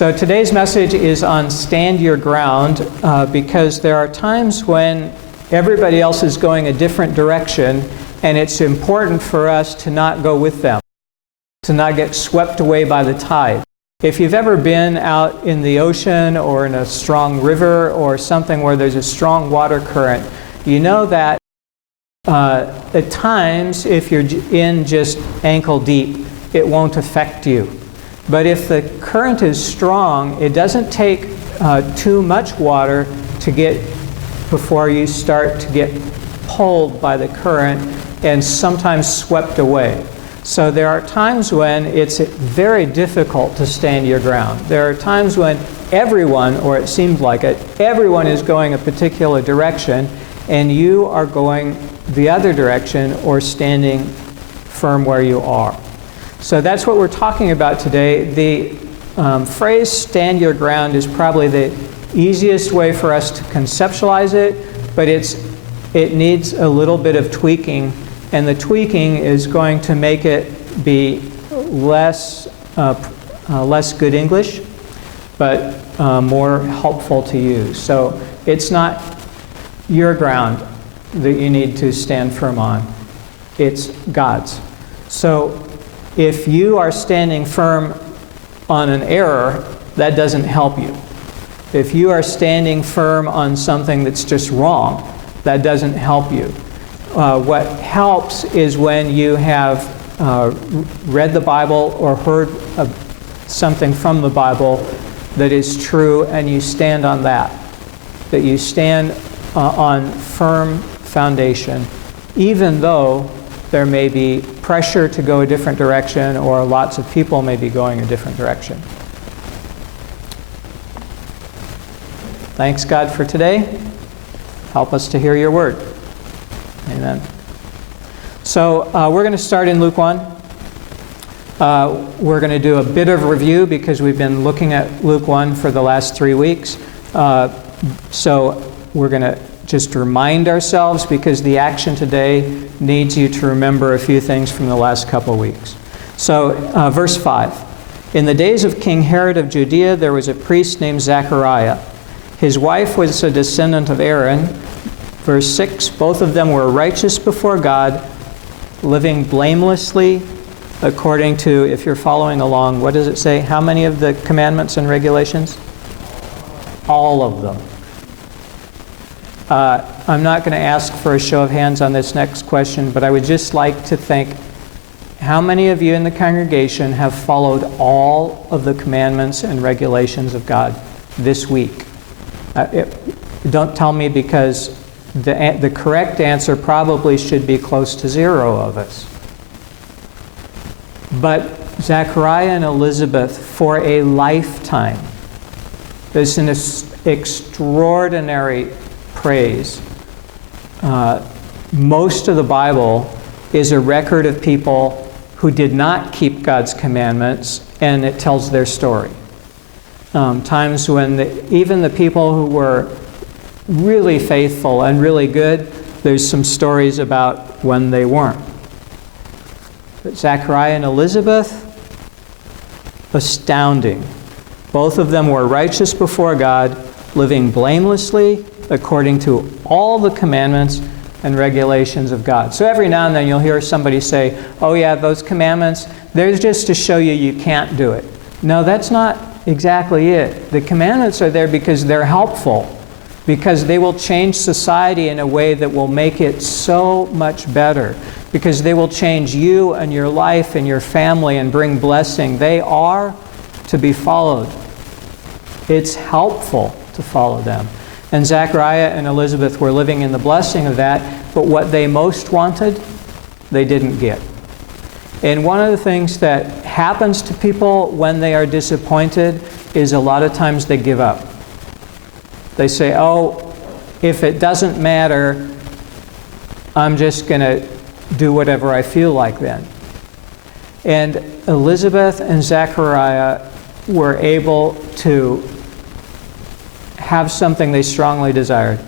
So today's message is on stand your ground because there are times when everybody else is going a different direction, and it's important for us to not go with them, to not get swept away by the tide. If you've ever been out in the ocean or in a strong river or something where there's a strong water current, you know that at times, if you're in just ankle deep, it won't affect you. But if the current is strong, it doesn't take too much water to get before you start to get pulled by the current and sometimes swept away. So there are times when it's very difficult to stand your ground. There are times when everyone, or it seems like it, everyone is going a particular direction and you are going the other direction or standing firm where you are. So that's what we're talking about today. The phrase stand your ground is probably the easiest way for us to conceptualize it, but it needs a little bit of tweaking, and the tweaking is going to make it be less good English, but more helpful to use. So it's not your ground that you need to stand firm on. It's God's. So if you are standing firm on an error, that doesn't help you. If you are standing firm on something that's just wrong, that doesn't help you. What helps is when you have read the Bible or heard something from the Bible that is true, and you stand on that. That you stand on firm foundation, even though there may be pressure to go a different direction, or lots of people may be going a different direction. Thanks, God, for today. Help us to hear your word. Amen. So we're going to start in Luke 1. We're going to do a bit of review because we've been looking at Luke 1 for the last 3 weeks. So we're going to just remind ourselves, because the action today needs you to remember a few things from the last couple weeks. So verse 5. In the days of King Herod of Judea, there was a priest named Zechariah. His wife was a descendant of Aaron. Verse 6, both of them were righteous before God, living blamelessly according to, if you're following along, what does it say? How many of the commandments and regulations? All of them. I'm not going to ask for a show of hands on this next question, but I would just like to think, how many of you in the congregation have followed all of the commandments and regulations of God this week? Don't tell me, because the correct answer probably should be close to 0 of us. But Zechariah and Elizabeth, for a lifetime, there's an extraordinary praise. Most of the Bible is a record of people who did not keep God's commandments, and it tells their story. Times when even the people who were really faithful and really good, there's some stories about when they weren't. But Zechariah and Elizabeth, astounding. Both of them were righteous before God, living blamelessly according to all the commandments and regulations of God. So every now and then you'll hear somebody say, oh yeah, those commandments, they're just to show you can't do it. No, that's not exactly it. The commandments are there because they're helpful, because they will change society in a way that will make it so much better, because they will change you and your life and your family and bring blessing. They are to be followed. It's helpful to follow them. And Zechariah and Elizabeth were living in the blessing of that, but what they most wanted, they didn't get. And one of the things that happens to people when they are disappointed is a lot of times they give up. They say, oh, if it doesn't matter, I'm just going to do whatever I feel like then. And Elizabeth and Zechariah were able to have something they strongly desired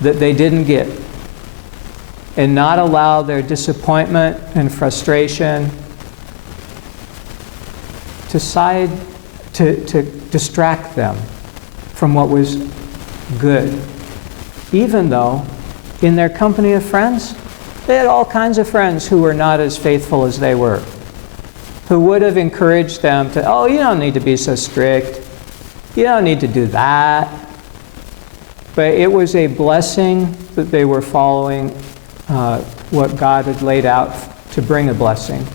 that they didn't get, and not allow their disappointment and frustration to distract them from what was good. Even though in their company of friends, they had all kinds of friends who were not as faithful as they were, who would have encouraged them to, oh, you don't need to be so strict. You don't need to do that. But it was a blessing that they were following what God had laid out to bring a blessing.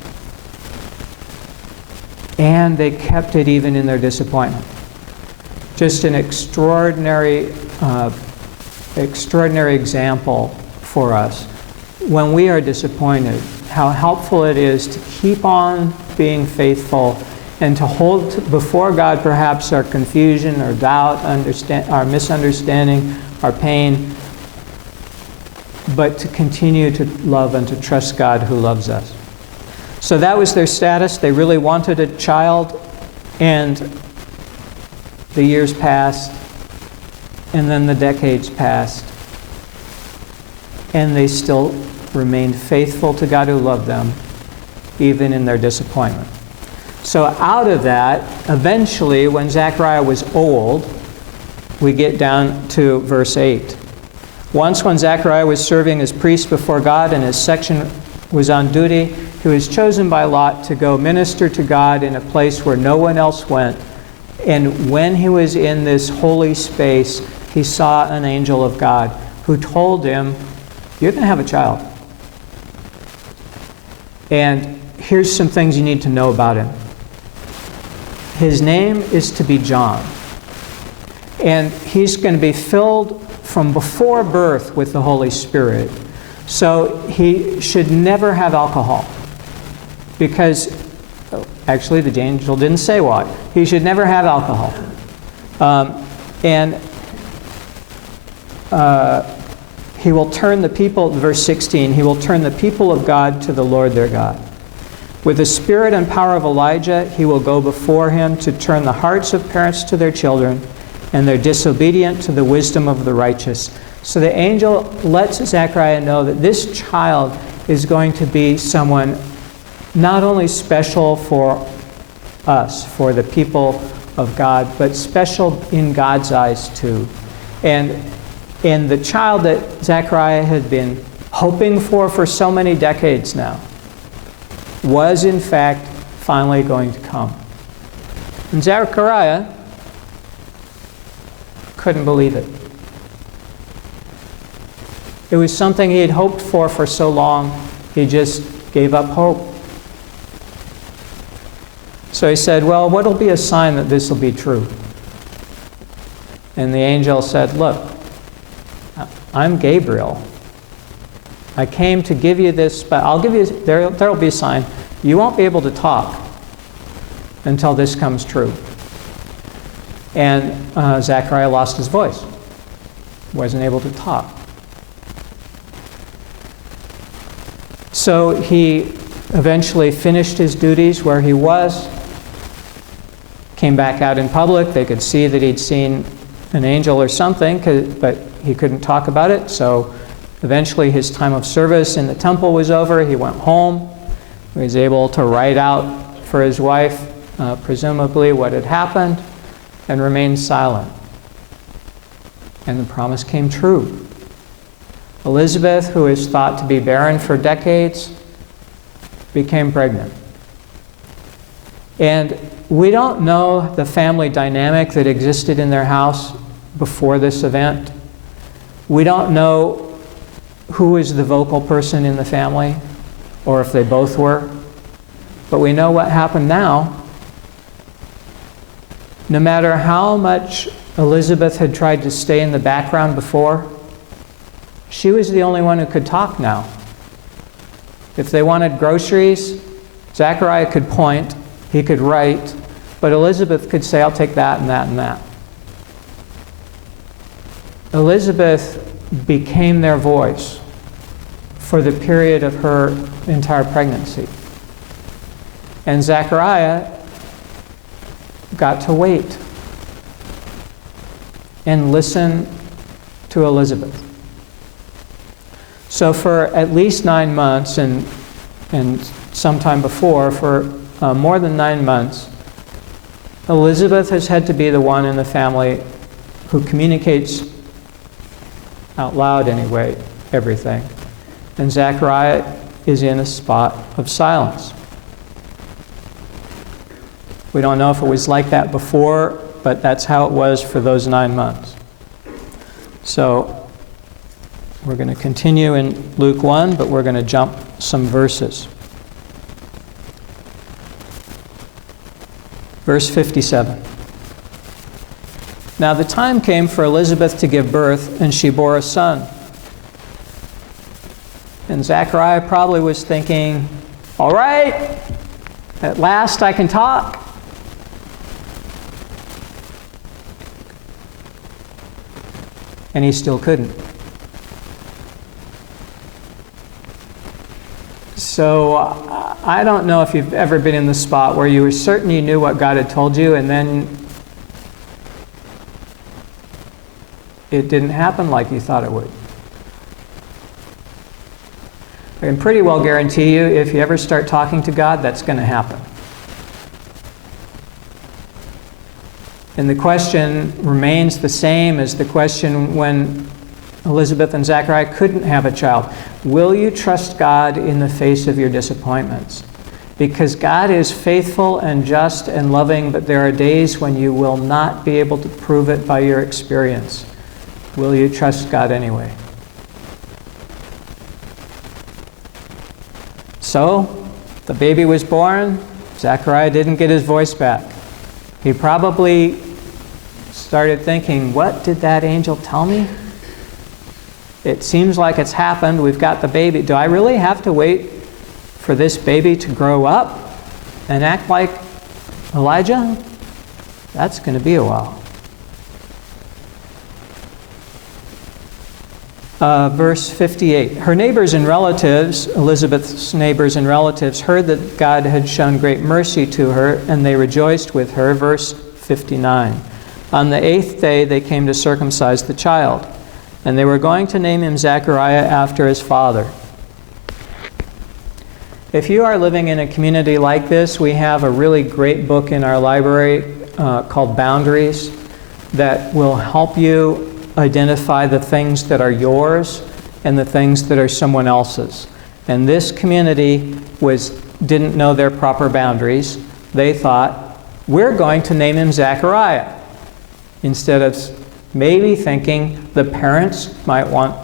And they kept it even in their disappointment. Just an extraordinary example for us. When we are disappointed, how helpful it is to keep on being faithful and to hold before God perhaps our confusion, our doubt, our misunderstanding, our pain, but to continue to love and to trust God who loves us. So that was their status. They really wanted a child, and the years passed, and then the decades passed, and they still remained faithful to God who loved them, even in their disappointment. So out of that, eventually, when Zechariah was old, we get down to verse 8. Once when Zechariah was serving as priest before God and his section was on duty, he was chosen by Lot to go minister to God in a place where no one else went. And when he was in this holy space, he saw an angel of God who told him, you're going to have a child. And here's some things you need to know about him. His name is to be John. And he's going to be filled from before birth with the Holy Spirit. So he should never have alcohol. Because, actually the angel didn't say what. He should never have alcohol. He will turn the people, verse 16, he will turn the people of God to the Lord their God. With the spirit and power of Elijah, he will go before him to turn the hearts of parents to their children and their disobedient to the wisdom of the righteous. So the angel lets Zechariah know that this child is going to be someone not only special for us, for the people of God, but special in God's eyes too. And the child that Zechariah had been hoping for so many decades now was in fact finally going to come. And Zechariah couldn't believe it. It was something he had hoped for so long, he just gave up hope. So he said, well, what'll be a sign that this will be true? And the angel said, look, I'm Gabriel. I came to give you this, but I'll give you, there'll be a sign. You won't be able to talk until this comes true. And Zechariah lost his voice. Wasn't able to talk. So he eventually finished his duties where he was, came back out in public. They could see that he'd seen an angel or something, but he couldn't talk about it. So eventually his time of service in the temple was over. He went home. He was able to write out for his wife, presumably, what had happened, and remained silent. And the promise came true. Elizabeth, who is thought to be barren for decades, became pregnant. And we don't know the family dynamic that existed in their house before this event. We don't know who is the vocal person in the family, or if they both were. But we know what happened now. No matter how much Elizabeth had tried to stay in the background before, she was the only one who could talk now. If they wanted groceries, Zechariah could point, he could write, but Elizabeth could say, I'll take that and that and that. Elizabeth became their voice for the period of her entire pregnancy. And Zechariah got to wait and listen to Elizabeth. So for at least 9 months, and sometime before, for more than 9 months, Elizabeth has had to be the one in the family who communicates out loud anyway, everything. And Zechariah is in a spot of silence. We don't know if it was like that before, but that's how it was for those 9 months. So we're going to continue in Luke 1, but we're going to jump some verses. Verse 57. Now the time came for Elizabeth to give birth, and she bore a son. And Zechariah probably was thinking, all right, at last I can talk. And he still couldn't. So I don't know if you've ever been in the spot where you were certain you knew what God had told you, and then it didn't happen like you thought it would. I can pretty well guarantee you, if you ever start talking to God, that's going to happen. And the question remains the same as the question when Elizabeth and Zechariah couldn't have a child. Will you trust God in the face of your disappointments? Because God is faithful and just and loving, but there are days when you will not be able to prove it by your experience. Will you trust God anyway? So, the baby was born. Zechariah didn't get his voice back. He probably started thinking, what did that angel tell me? It seems like it's happened. We've got the baby. Do I really have to wait for this baby to grow up and act like Elijah? That's going to be a while. Verse 58. Her neighbors and relatives, Elizabeth's neighbors and relatives, heard that God had shown great mercy to her, and they rejoiced with her. Verse 59. On the 8th day they came to circumcise the child, and they were going to name him Zechariah after his father. If you are living in a community like this, we have a really great book in our library called Boundaries that will help you identify the things that are yours and the things that are someone else's. And this community didn't know their proper boundaries. They thought, we're going to name him Zechariah, instead of maybe thinking the parents might want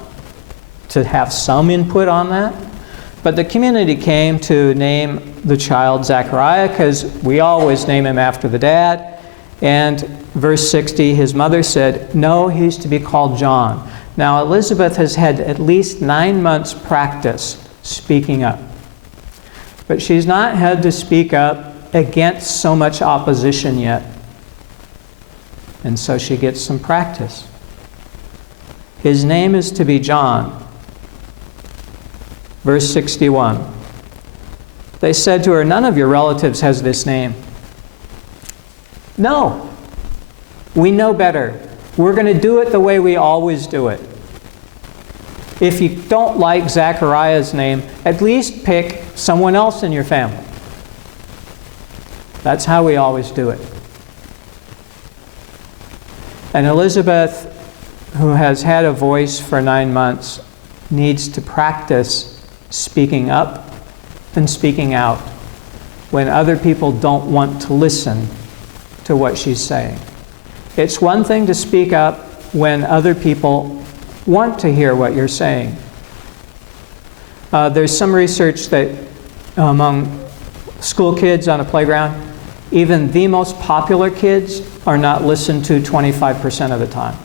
to have some input on that. But the community came to name the child Zechariah because we always name him after the dad. And verse 60, his mother said, no, he's to be called John. Now Elizabeth has had at least 9 months practice speaking up. But she's not had to speak up against so much opposition yet. And so she gets some practice. His name is to be John. Verse 61. They said to her, none of your relatives has this name. No, we know better. We're going to do it the way we always do it. If you don't like Zechariah's name, at least pick someone else in your family. That's how we always do it. And Elizabeth, who has had a voice for 9 months, needs to practice speaking up and speaking out when other people don't want to listen to what she's saying. It's one thing to speak up when other people want to hear what you're saying. There's some research that among school kids on a playground, even the most popular kids are not listened to 25% of the time.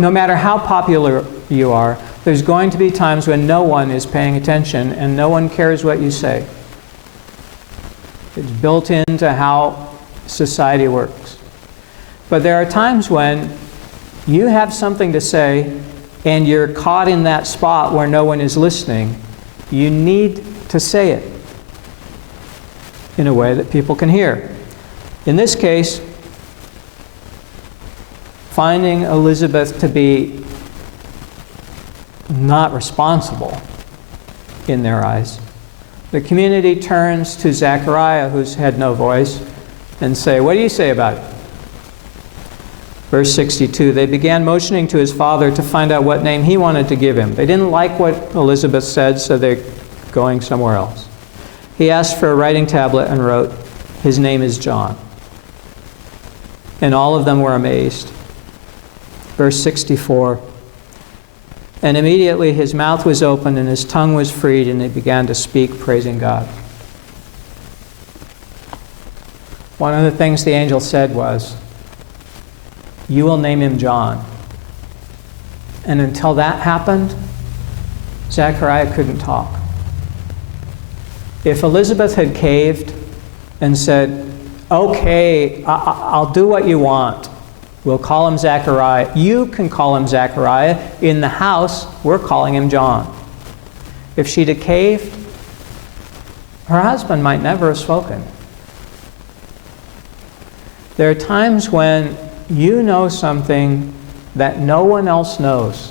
No matter how popular you are, there's going to be times when no one is paying attention and no one cares what you say. It's built into how society works. But there are times when you have something to say and you're caught in that spot where no one is listening. You need to say it in a way that people can hear. In this case, finding Elizabeth to be not responsible in their eyes, the community turns to Zechariah, who's had no voice, and say, what do you say about it? Verse 62, they began motioning to his father to find out what name he wanted to give him. They didn't like what Elizabeth said, so they're going somewhere else. He asked for a writing tablet and wrote, his name is John. And all of them were amazed. Verse 64, and immediately his mouth was opened and his tongue was freed, and he began to speak, praising God. One of the things the angel said was, you will name him John. And until that happened, Zechariah couldn't talk. If Elizabeth had caved and said, okay, I'll do what you want. We'll call him Zechariah. You can call him Zechariah. In the house, we're calling him John. If she'd have caved, her husband might never have spoken. There are times when you know something that no one else knows,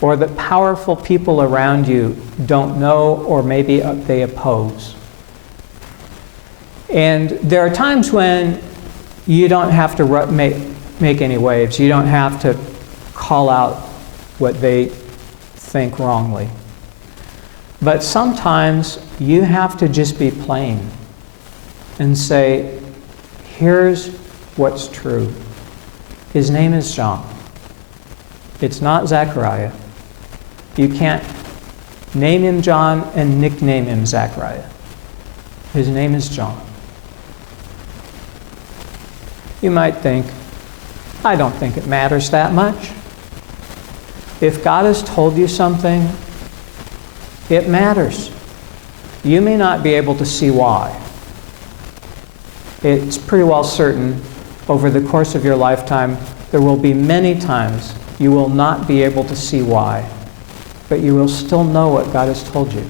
or that powerful people around you don't know, or maybe they oppose. And there are times when you don't have to make any waves. You don't have to call out what they think wrongly. But sometimes you have to just be plain and say, here's what's true. His name is John. It's not Zechariah. You can't name him John and nickname him Zechariah. His name is John. You might think, I don't think it matters that much. If God has told you something, it matters. You may not be able to see why. It's pretty well certain over the course of your lifetime, there will be many times you will not be able to see why, but you will still know what God has told you.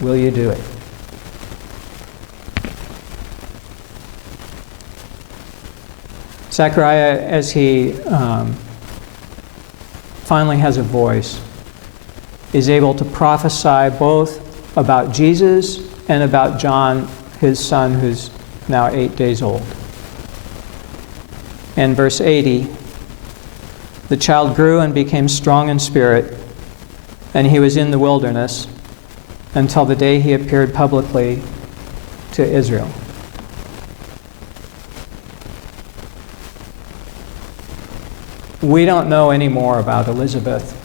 Will you do it? Zechariah, as he finally has a voice, is able to prophesy both about Jesus and about John, his son, who's now 8 days old. And verse 80, the child grew and became strong in spirit, and he was in the wilderness until the day he appeared publicly to Israel. We don't know any more about Elizabeth.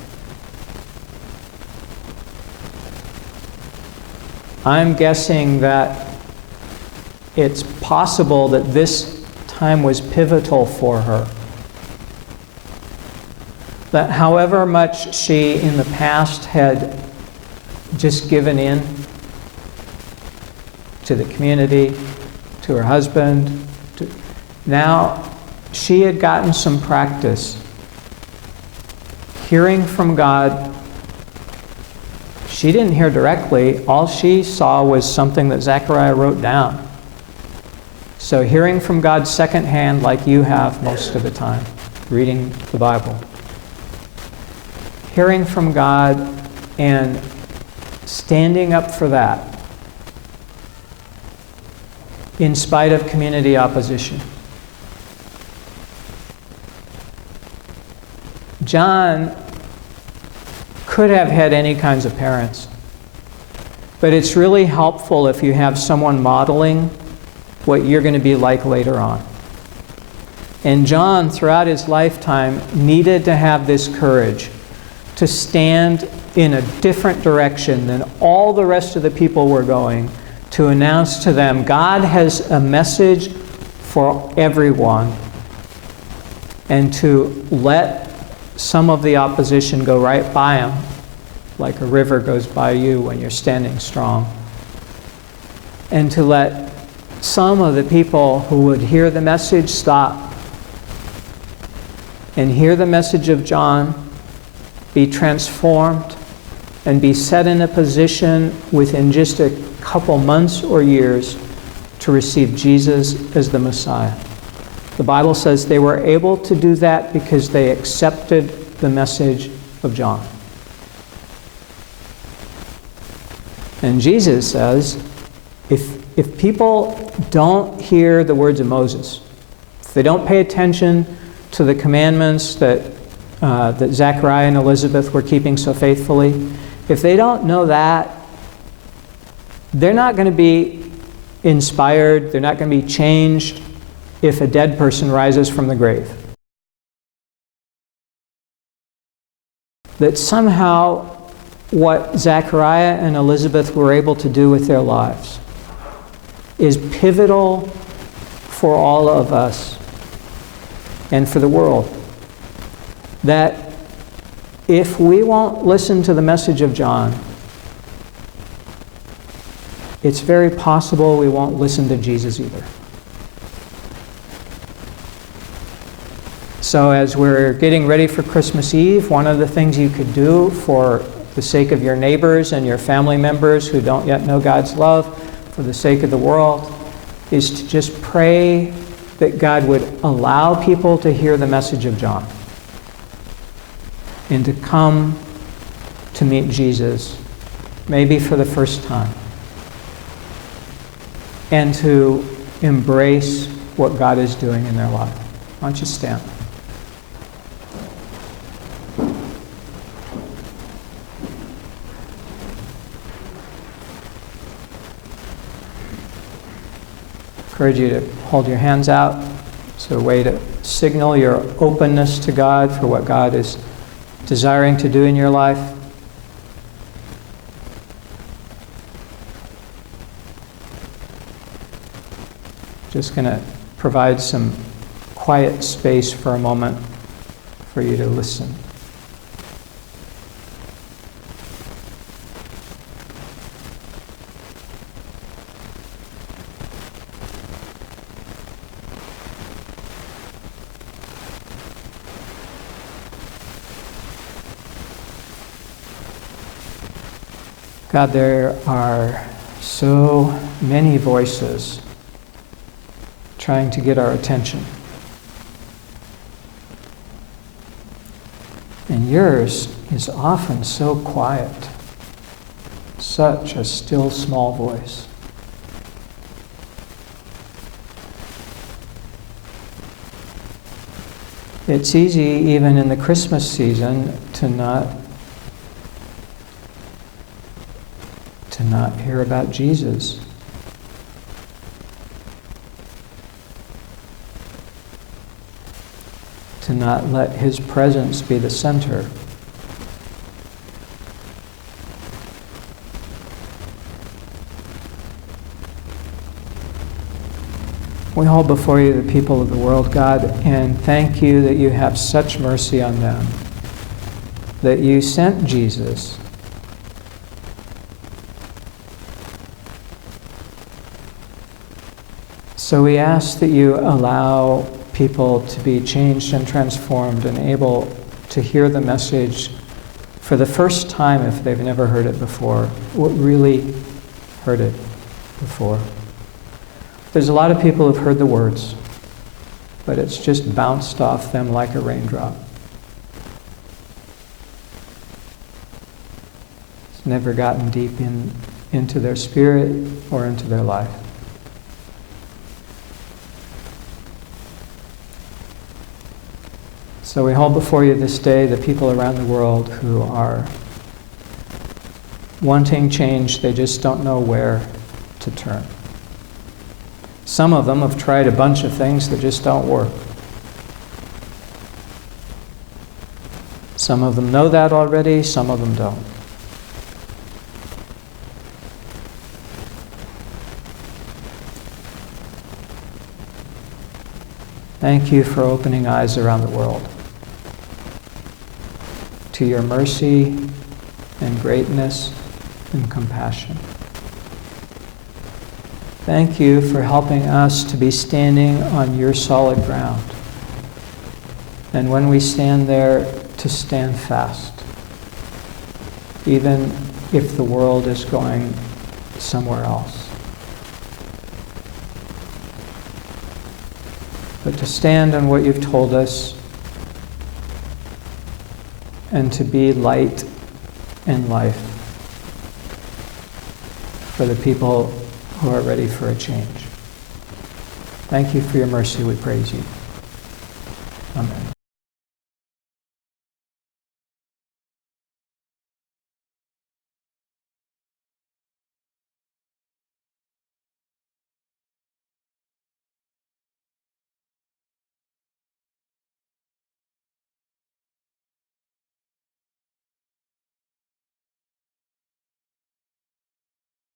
I'm guessing that it's possible that this time was pivotal for her. That however much she in the past had just given in to the community, to her husband, now she had gotten some practice hearing from God. She didn't hear directly. All she saw was something that Zechariah wrote down. So hearing from God secondhand, like you have most of the time, reading the Bible. Hearing from God and standing up for that in spite of community opposition. John could have had any kinds of parents, but it's really helpful if you have someone modeling what you're going to be like later on. And John, throughout his lifetime, needed to have this courage to stand in a different direction than all the rest of the people were going, to announce to them, God has a message for everyone, and to let some of the opposition go right by him, like a river goes by you when you're standing strong. And to let some of the people who would hear the message stop and hear the message of John, be transformed, and be set in a position within just a couple months or years to receive Jesus as the Messiah. The Bible says they were able to do that because they accepted the message of John. And Jesus says If people don't hear the words of Moses, if they don't pay attention to the commandments that Zechariah and Elizabeth were keeping so faithfully, if they don't know that, they're not going to be inspired, they're not going to be changed if a dead person rises from the grave. That somehow what Zechariah and Elizabeth were able to do with their lives is pivotal for all of us and for the world. That if we won't listen to the message of John, it's very possible we won't listen to Jesus either. So as we're getting ready for Christmas Eve, one of the things you could do for the sake of your neighbors and your family members who don't yet know God's love, for the sake of the world, is to just pray that God would allow people to hear the message of John and to come to meet Jesus, maybe for the first time, and to embrace what God is doing in their life. Why don't you stand? I encourage you to hold your hands out. It's a way to signal your openness to God for what God is desiring to do in your life. Just going to provide some quiet space for a moment for you to listen. God, there are so many voices trying to get our attention. And yours is often so quiet, such a still, small voice. It's easy, even in the Christmas season, to not hear about Jesus. To not let His presence be the center. We hold before you the people of the world, God, and thank you that you have such mercy on them, that you sent Jesus So we ask that you allow people to be changed and transformed and able to hear the message for the first time if they've never heard it before, or really heard it before. There's a lot of people who've heard the words, but it's just bounced off them like a raindrop. It's never gotten deep into their spirit or into their life. So we hold before you this day the people around the world who are wanting change, they just don't know where to turn. Some of them have tried a bunch of things that just don't work. Some of them know that already, some of them don't. Thank you for opening eyes around the world to your mercy and greatness and compassion. Thank you for helping us to be standing on your solid ground. And when we stand there, to stand fast, even if the world is going somewhere else. But to stand on what you've told us and to be light and life for the people who are ready for a change. Thank you for your mercy, we praise you. Amen.